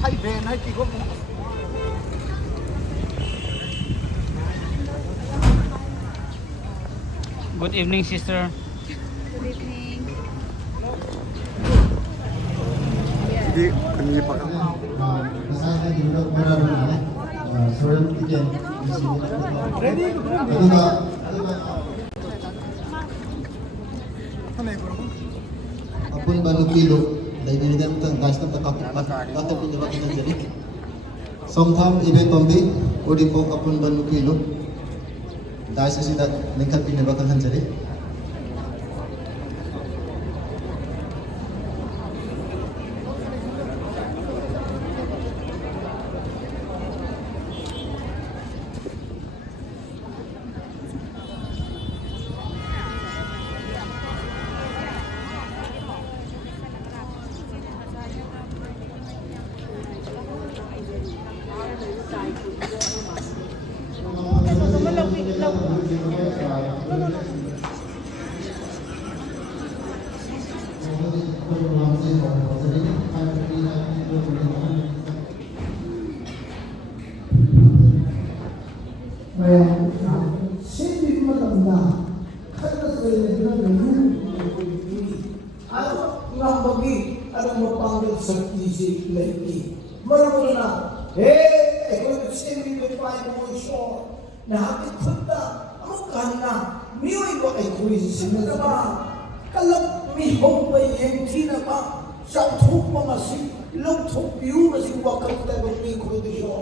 ให้เบนให้กี่คน Good evening, sister. Good evening. Hindi, kanina pa kami. Kasama dito marami na. Sorry again. Ready? Ano ba? Apun baru kilo. Dahil binigyan ng gas na katapin na bakit nandiyan. Sometime event tombi, udi po apun baru kilo. Dahil sa sida lingkat pinabakal nandiyan. Sempre matanda, kada sa iyo na yung ang bagi ang mapanggil sa tisi lady. Marunong na, kung sindi may paano mo siya, na hapit punta, ang kana, miyoy ko ay kuwisi na ba? Kalap mi hong bay yung tina ba? Sa tuk mga si, ilang tuk biyu na si wakal tayo mi kuwisi siya.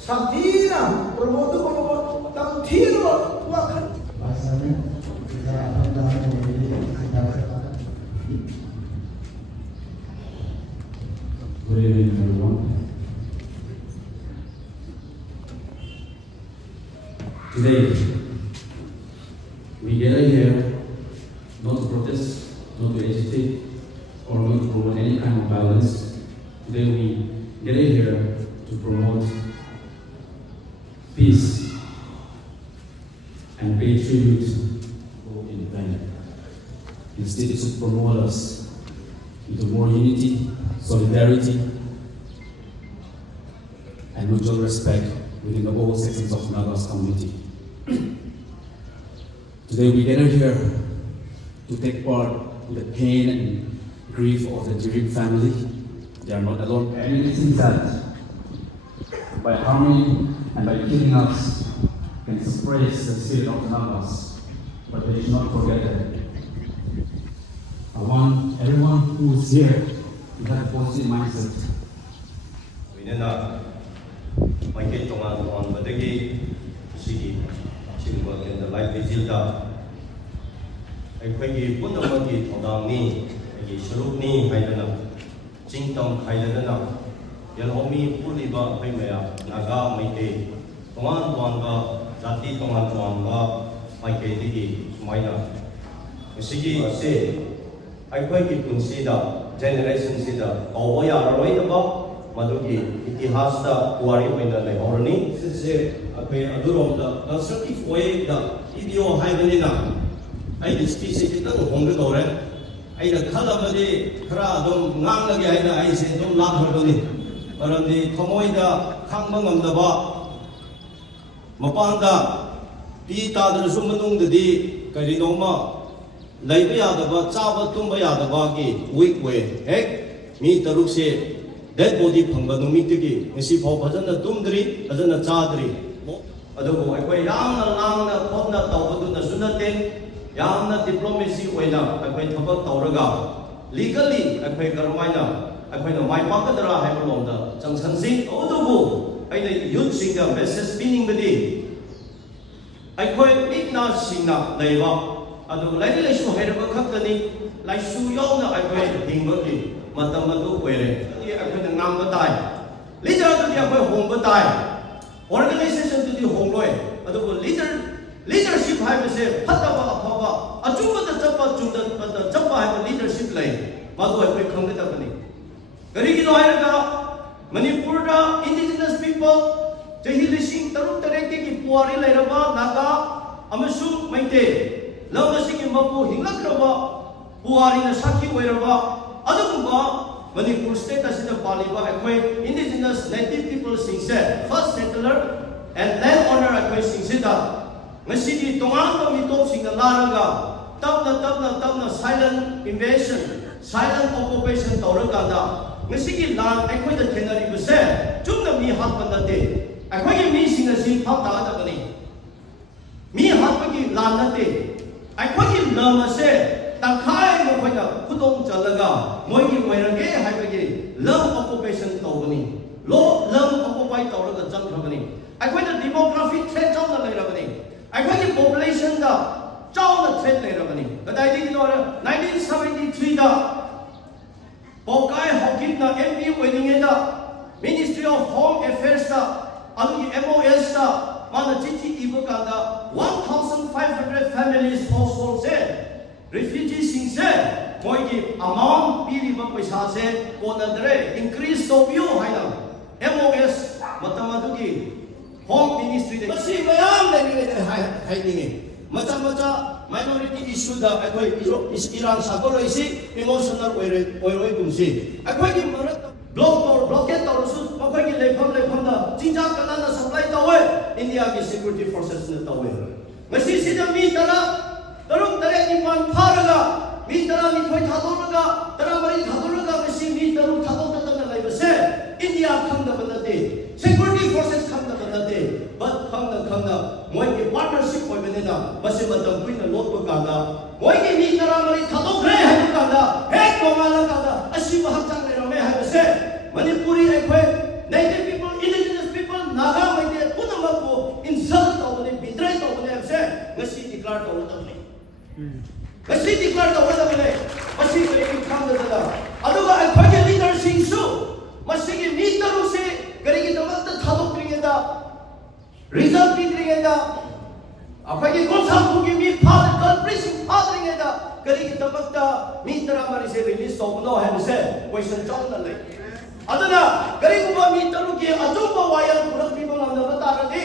Sa tina, promoto ko mga tang tiro, wakal. Pasalnya kita akan dapat memilih secara Good evening, everyone. Today, we gather here not to protest, not to agitate, or not to promote any kind of violence. Today, we gather here to promote peace and pay tribute in vain. Instead, it should promote us into more unity, solidarity, and mutual respect within the whole sections of Nagas community. Today we gather here to take part in the pain and grief of the Jirik family. They are not alone. Anything that by harming and by killing us can suppress the spirit of the Nagas, but they should not forget that. I want everyone who is here to have a positive mindset. 우리는 마이크 동안 바닥이 시기 지금 그 라이브 비질다 아이코기 분노하기 도당니 이 수록니 하이드나 진정 하이드나 연호미 풀리바 하이메야 나가 마이테 동안과 자티 동안과 마이케디기 수마이나 시기 세 아이코기 분시다 제너레이션시다 어워야 로이드바 마두기 이티하스다 구아리 오인다네 오르니 시세 앞에 아두롬다 컨스트럭티브 웨이다 이디오 하이드니나 아이디 스피치 기타도 공부도래 아이다 칼라마디 크라 좀 낭나게 아이다 아이세 좀 락하더니 그런데 토모이다 강방감다바 mapanda pi ta da sum manung da di kari no ma lai ba ya da ba cha ba tum ba ya da ba ki week we hek mi taruk se dead body phang ba nu mi ti ki si pho bhajan na tum dri bhajan na cha dri adu ko ai koi yang na lang na phom na taw ba du na sunna ten yang na diplomacy we na ai koi thabak taw ra ga legally ai koi karmai na ai koi na mai pa ka dra hai ba lom da chang san si adu ko ai na youth sing da message meaning ba di ai koi igna sing na nei ba adu lai lai su hai ra ba khak ta ni lai su yo na ai koi ding ba ki matam ma tu we re ai koi na ngam ba tai leader tu dia koi hong ba tai organization tu di hong loi adu ko leadership hai ba se phat ba pha ba aju ba da chap ba chung da chap ba hai ba leadership lai ma tu ai koi khang da ba ni gari ki no hai ra Manipur da indigenous people jahi lising taruk tarek ki puari lairaba naga amasung maite lamasing mapu hinglak raba puarina sakhi oiraba adugumba Manipur state asida paliba akhoi indigenous native people singse first settler and landowner akhoi singsida ngasidi tongan ba mitop singa laraga tapna silent invasion silent occupation tawraga da ngasigi land akhoi da thenari base chumna mi hat bandate akhoi gi mi singa si phap ta da bani mi hat gi land nate akhoi gi lam ase tangkhai mo khoi da khudong chalaga moi gi moirage haibagi lam occupation tawbani lo lam occupy tawraga jamkhabani akhoi da demographic threat chawna leirabani akhoi gi population da chawna threat leirabani kadai di no 1973 da Pokai Hokitna MP winning da Ministry of Home Affairs da adugi MOS da mana chichi ibukanda 1,500 families households refugees singse moigi amount piriba paisa se konadre increase to view haina MOS matamadugi home ministry de basi bayam lagi haini macha minority issue da akoi Iran sagolo isi emotional oiroi kumsi akoi gi marat blockade tor su akoi gi lepham da jinja kana na supply tawe India gi security forces na tawe masi sida mi tara tarung tare ni pan pharaga mi tara ni thoi thadolaga tara bari thadolaga masi mi taru thadol ta na laibase India khangda banate security forces khangda banate but khangda moi ki partnership oi benena base matam kuina lot ko kanda moi ki mi tara bari thadol re hai ko kanda ek komala kanda asi bahak chang le rame hai base manipuri ekhoi native people indigenous people naga maite punama ko insult tawne betray tawne base ngasi declare tawne Kasi declare the word of the Masi kari khangda da aduga akhoi leader sing su masi ki mitaru se kari ki tamak ta thadok tringeda result tringeda akhoi ki konsam ku ki mi father culprit fathering da kari ki tamak ta mitara mari se release to no have se question chong na le aduna kari ku ba mitaru ki atumba wayal purak people on the bataradi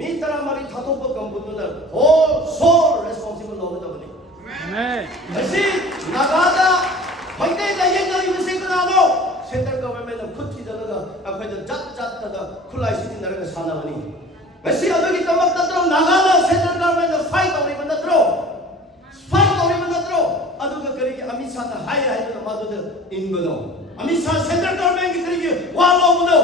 mitara mari thadok ko kampuna whole soul responsible over the Masi nagada maite da yenga yu se kana no center government na khut thi dalaga akhoi da jat da khulai siti naraga sana bani masi adagi tamak tatro nagada center government na fight ori banatro aduga kari ki Amit Shah na hai da madu da ingono Amit Shah center government ki kari ki walo bono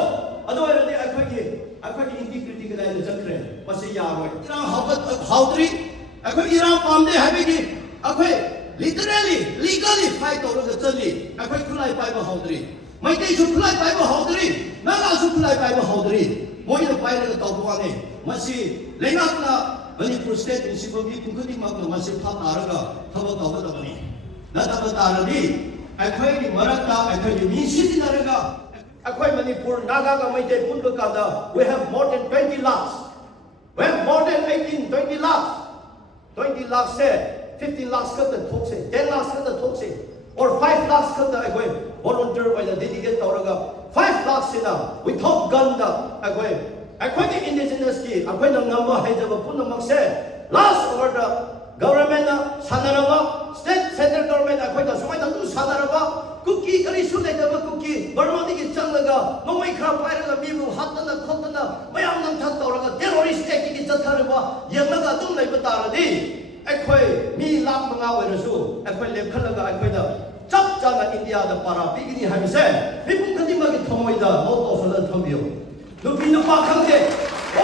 adu ai de akhoi ki integrity ka dai chakre masi ya roi ira haudri akhoi ira pamde habe ki akhoi literally legally fight tawraga chali akhoi khulai paiba haudri maitei su khulai paiba haudri naga su khulai paiba haudri moi da pairaga tawbuane masi lengakna Manipur state municipal bi kukhudi makna masi phap araga thaba tawda bani nada bataradi akhoi ni marata akhoi ni misiti naraga akhoi Manipur naga ga maitei punba kada we have more than 20 lakhs we have more than 20 lakhs say 15 lakhs cut the talk say 10 lakhs cut the talk say or 5 lakhs cut the agoi volunteer by the dedicate tawraga 5 lakhs ina without gun da agoi the indigenous ki agoi na ngamba haijaba punna makse last over the government na sanaraba state central government agoi da sumai da tu sanaraba cookie kari su le da cookie barmadi ki changaga nomai khra pairaga mibu hatana khotana mayam nam that tawraga terrorist attack ki chatharaba yanglaga tum lai bataradi akhoi mi lam manga oirasu akhoi lepkhalaga akhoi da chap chana India da para bigini hamise people kadima ki thomoi da lot of la thambio nupi nu pa khangde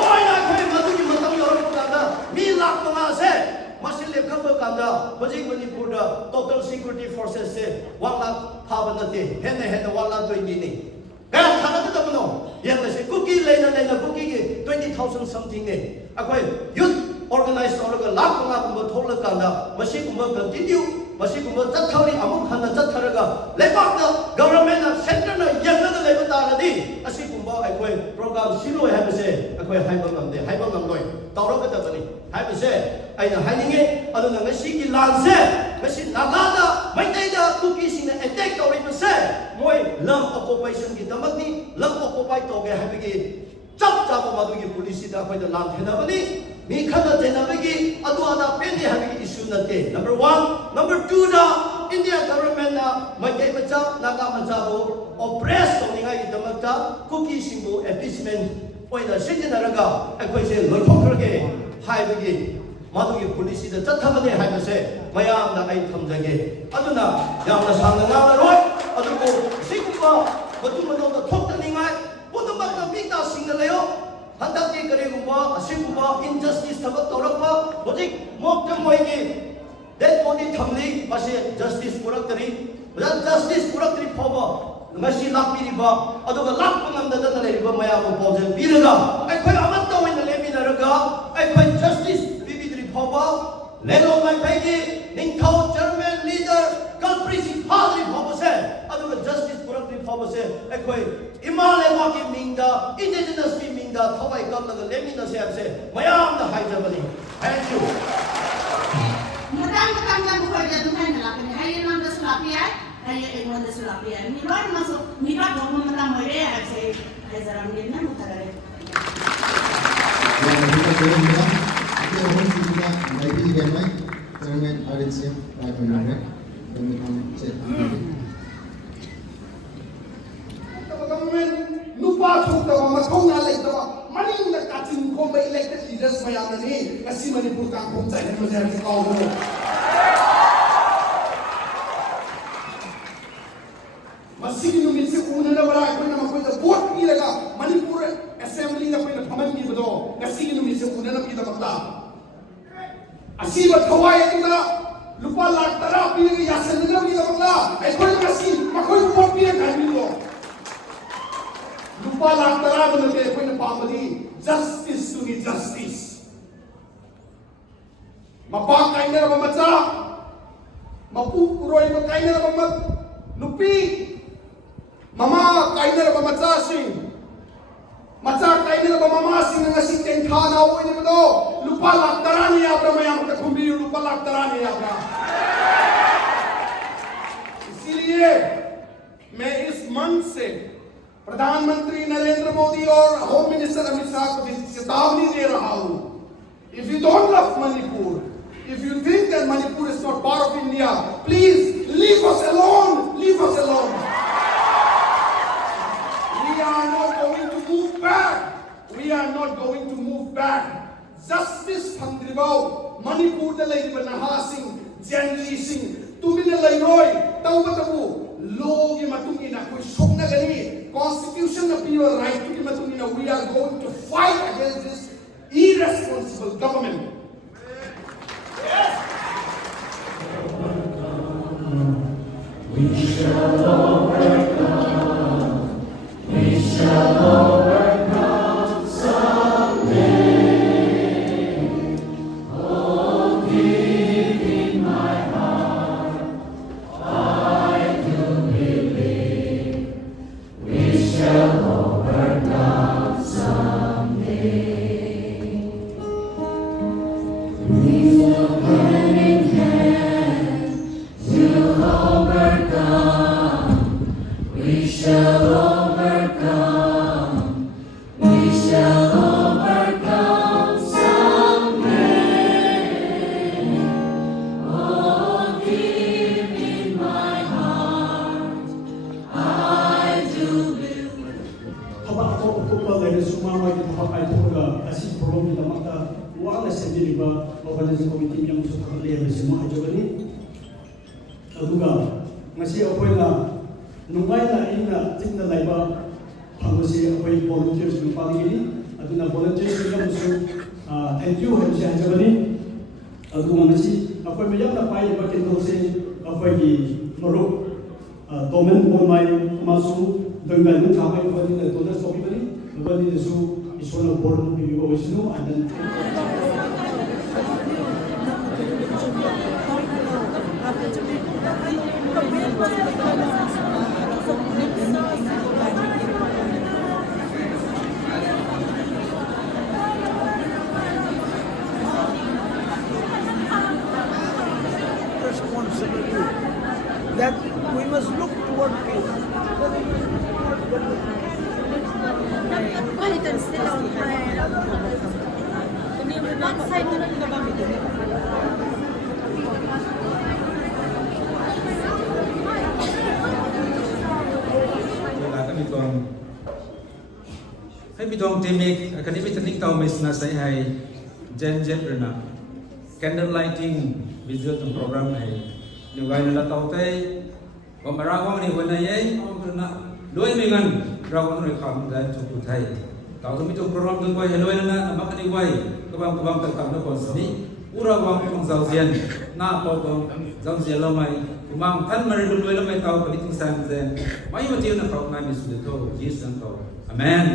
oi na akhoi madugi matam yor da mi lam manga se masil lepkhaba kanda bajing Manipur da total security forces se 1 lakh phabanate hena 1 lakh 20 ni kaya thana ta bano yanda se cookie leina cookie ki 20,000 something ne akhoi youth organize tawraga lakh manga kumba thokla kanda masi kumba continue masi kumba chathauri amuk hanna chatharaga lepak da government na center na yanga da leba taradi asi kumba akhoi program silo habase akhoi haiba ngamdoi tawraga da bani habase aina haninge aduna ngasi ki lanse ngasi nagada maitai da cookie sina attack tawri base moi lam occupation ki damakni lam occupy toge habigi chap chap madugi police da khoi da lam thena bani mi khana tena bagi adu ada peni habigi issue nate number 1 number 2 da India government na Maikay Macha, Naga Macha oppress Toninga Itamata, cookie symbol appeasement, or the Sitinaraga, a question, Lotokrage, Highway, Madu police, the Tatamane had to say, Mayam, the item again. Aduna, Yama Sanga Roy, Aduko, Sikuba, Batumano, the Totaninga, Putumaka Pita Singaleo. Handaki Karigumba, Asikuba, injustice Tabatorapa, Bodik, Mokta Moigi, dead body Tamli, Basi, justice Purakari, without justice Purakari Pova, Mashi Lapiriba, Adoga Lapam the Dana Mayama Bojan, Biraga, I quite Amato in the Leminaraga, I quite justice, Bibitri Pova, Leno my Peggy, Ninkao German leader, Galprisi Padri Pova said, Adoga justice Purakari Pova said, I quite Imale Waki Minda, indigenous Minda, Tawai Gala, the Lemina said, Mayam the Hydramani. Thank you. Madam Kanga Bukaja to Hanalapin, I am the Sulapia, I am on the Sulapia. Miran Maso, Mira Madam Maria, I say, as a Ramina Mutare. Government, Nupa took the Makona like the money in the cutting come by elected leaders by Amani, a Simani Puka comes and was called. Masini means Unavara, when I'm going to vote Iraga, Manipur Assembly, the Queen of Hamani, Nasini means Unana Pita. Asiva Kawaii, Lupa Latara, being Yasanana, I couldn't see Makoy vote be a Camilo. Lupa Latara, the Queen of Hamani, justice to the justice. Mapa Kaina of Mata, Mapu Roy Kaina of Lupi. Mama kainer ba matasing macha kainer ba mamasing nga si tenthana o ini do lupa laktarani abra mayam ta khumbi lupa laktarani abra इसलिए मैं इस मंच से प्रधानमंत्री नरेंद्र मोदी और home minister Amit Shah को चेतावनी दे रहा हूं if you don't love Manipur if you think that Manipur is not part of India please leave us alone We are not going to move back. Justice Pandribao, Manipur the lady Nahasing, Janji Singh, Tumina Lairoi, Taubatabu, Logi Matumina, Shoknagani, Constitution of your right to Matumina. We are going to fight against this irresponsible government. Yes. We shall overcome. We shall overcome someday. Oh, deep in my heart, I do believe we shall overcome someday. These are burning hands to overcome. We shall overcome. We shall overcome someday. Oh, deep in my heart, I do believe. Habang ako upal ay sumama ito kapag ito kasi program ito maka wala sa diliba o wala sa committee yang gusto ko liya sa mga jogani. Aduga masih ako na nungay na ina tingna laiba pangasi ako volunteers ng pagiging aduna volunteers nila gusto thank you hay siya jogani. Aduga masih ako may yang napay ba kito sa ako gi maruk domen bolmay masu dengan itu kami bagi dari tuan sobi beri bagi dari su isola boron di bawah sini ada. Responsibility that we must look toward peace. One side na lang ให้พี่ดองเจมิกคันนี้พี่จะนิ่งเตาไม่สนาใส่ให้เจนเจ็ดเลยนะ candle lighting วิดีโอตั้งโปรแกรมให้ยังไงนั่นละเตาเต้ก็มาเราว่านี่วันไหนเอาคนน่ะด้วยไม่งั้นเราก็ต้องเรียกคำได้ทุกไทยเตาต้องมีตัวโปรแกรมตั้งไว้ให้ด้วยนั่นนะมาคันนี้ไว้ก็บางต่างๆทุกคนสิอุระวังของเจ้าเซียนหน้าโปรตองเจ้าเซียนเราไม่บางท่านมาเรียนรู้แล้วไม่เตาผลิตสิ่งสั่งเซนไม่มาเที่ยวนะครับนายมิสุดโตยิสันโตอาเมน